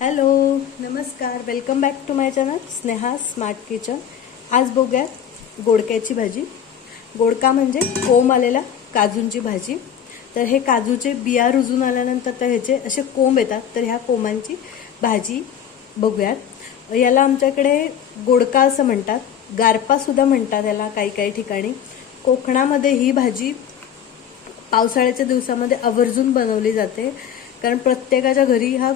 Hello नमस्कार. Welcome back to my channel Sneha smart kitchen आज बघूयात गोडक्याची भाजी. गोडका म्हणजे कोंब आलेला काजूंची भाजी. तर हे काजूचे बिया रुजून आल्यानंतर तर ह्याचे असे कोंब येतात. तर ह्या कोंबांची भाजी बघूयात. याला आमच्याकडे गोडका असं म्हणतात. गारपासुद्धा म्हणतात याला काही काही ठिकाणी. कोकणामध्ये ही भाजी पावसाळ्याच्या दिवसामध्ये आवर्जून बनवली जाते. कारण प्रत्येकाच्या घरी हा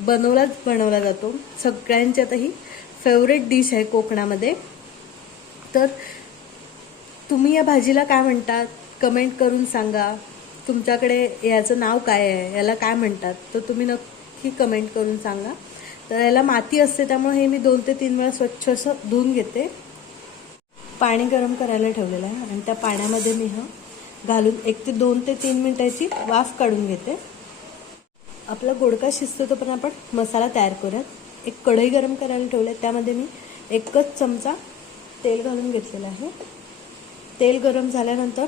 बनवलाच बनवला जातो. सगळ्यांची आता ही फेवरेट डिश आहे कोकणामध्ये. तर तुम्ही या भाजीला काय म्हणतात? कमेंट करून सांगा. तुमच्याकडे याचं नाव काय आहे? याला काय म्हणतात? तर तुम्ही नक्की कमेंट करून सांगा. तर याला माती असते त्यामुळे हे मी दोन ते तीन वेळा स्वच्छ असं धुवून घेते. पाणी गरम करायला ठेवलेलं आहे. आणि त्या पाण्यामध्ये मी हा घालून एक ते दोन ते तीन मिनिटाची वाफ काढून घेते. आपला गोडका शिजतो तो पण आपण मसाला तयार करूयात. एक कढई गरम करायला ठेवली त्यामध्ये मी एकच चमचा तेल घालून घेतलेलं आहे. तेल गरम झाल्यानंतर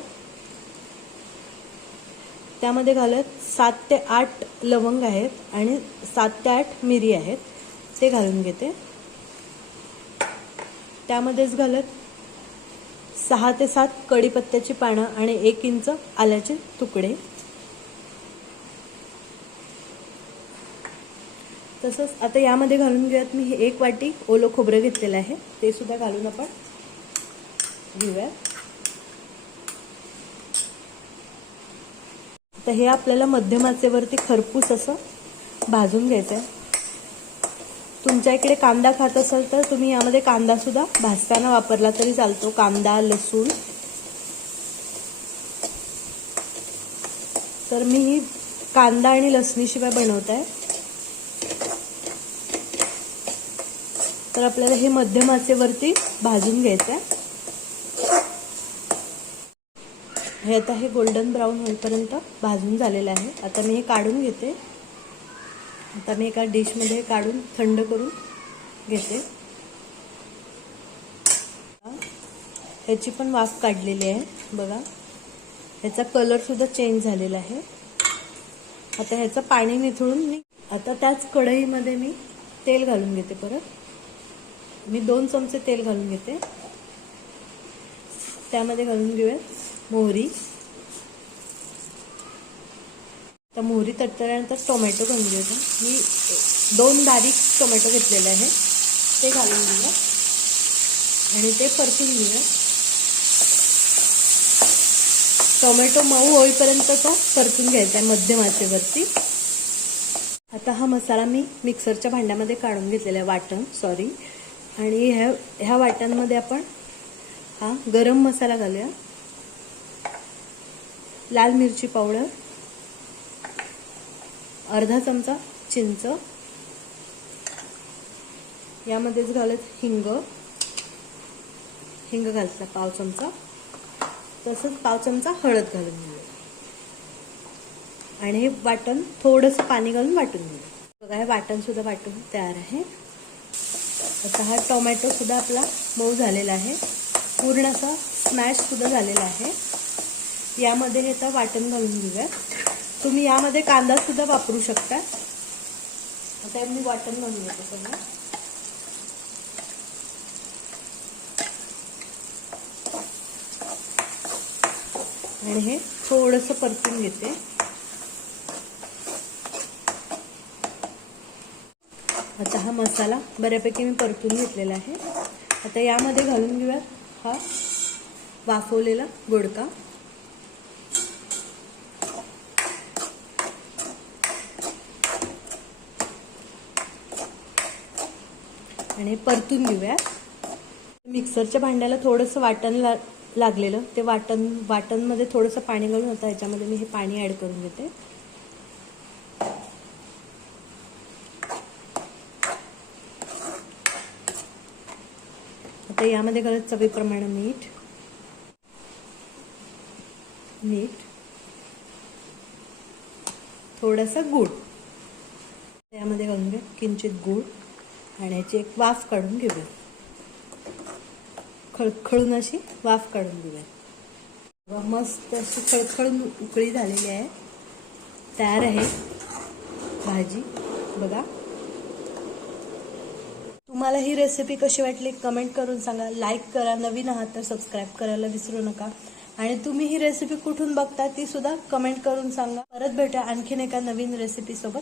त्यामध्ये घालत सात ते आठ लवंग आहेत आणि सात ते आठ मिरी आहेत. ते घालून घेते. त्यामध्येच घालत सहा ते सात कढीपत्त्याची पानं आणि एक इंच आल्याचे तुकडे. तसंच आता यामध्ये घालून घेऊयात मी हे एक वाटी ओलं खोबरं घेतलेलं आहे. ते सुद्धा घालून आपण घेऊयात. तर हे आपल्याला मध्यमाचेवरती खरपूस असं भाजून घ्यायचं आहे. तुमच्या इकडे कांदा खात असाल तर तुम्ही यामध्ये कांदा सुद्धा भाजताना वापरला तरी चालतो. कांदा लसूण. तर मी ही कांदा आणि लसणीशिवाय बनवत आहे. तर आपल्याला हे मध्यम आचेवरती भाजून घ्यायचं आहे हे आता हे गोल्डन ब्राऊन होईपर्यंत भाजून झालेलं आहे. आता मी हे काढून घेते. आता मी एका डिशमध्ये काढून थंड करून घेते. ह्याची पण वाफ काढलेली आहे. बघा. ह्याचा कलरसुद्धा चेंज झालेला आहे. आता ह्याचं पाणी निथळून मी आता त्याच कढईमध्ये मी तेल घालून घेते परत. मी दोन चमचे तेल घालून घेते. त्यामध्ये घालून घेऊया मोहरी. तर मोहरी तडतळल्यानंतर टोमॅटो घालून घेऊया मी दोन बारीक टोमॅटो घेतलेले आहे ते घालून घेऊया. आणि ते परतून घेऊया. टोमॅटो मऊ होईपर्यंत तो परतून घ्यायचा आहे मध्यम आचेवरती. आता हा मसाला मी मिक्सरच्या भांड्यामध्ये काढून घेतलेला आहे. वाटण सॉरी आणि ह्या ह्या वाट्यांमध्ये आपण हा गरम मसाला घालूया. लाल मिरची पावडर अर्धा चमचा चिंच यामध्येच घालत हिंग हिंग घालता पाव चमचा तसंच पाव चमचा हळद घालून घेऊया. आणि हे वाटण थोडंसं पाणी घालून वाटून घेऊया. बघा हे वाटणसुद्धा वाटून तयार आहे. आता हा टोमॅटो सुद्धा आपला मऊ झालेला आहे. पूर्ण असा स्मॅशसुद्धा झालेला आहे. यामध्ये हे तर वाटण घालून घेऊया तुम्ही यामध्ये कांदा सुद्धा वापरू शकता. आता मी वाटण घालून घेते सगळं. आणि हे थोडंसं परतून घेते. आता हा मसाला बऱ्यापैकी मी परतून घेतलेला आहे. आता यामध्ये घालून घेऊया हा वाफवलेला गोडका. आणि परतून घेऊया मिक्सरच्या भांड्याला थोडंसं वाटण ला लागलेलं ते वाटण वाटणमध्ये थोडंसं पाणी घालून आता ह्याच्यामध्ये मी हे पाणी ॲड करून घेते. आता यामध्ये घालत चवीप्रमाणे मीठ. मीठ. थोडासा गूळ. यामध्ये घालून घेऊ. किंचित गूळ. आणि याची एक वाफ काढून घेऊया. खळखळून अशी वाफ काढून घेऊया. मस्त अशी खळखळून उकळी झालेली आहे. तयार आहे भाजी. बघा. तुम्हाला ही रेसिपी कशी वाटली कमेंट करून सांगा. लाईक करा नवीन आहात तर सबस्क्राईब करायला विसरू नका. आणि तुम्ही ही रेसिपी कुठून बघता ती सुद्धा कमेंट करून सांगा. परत भेटा आणखीन एका नवीन रेसिपी सोबत.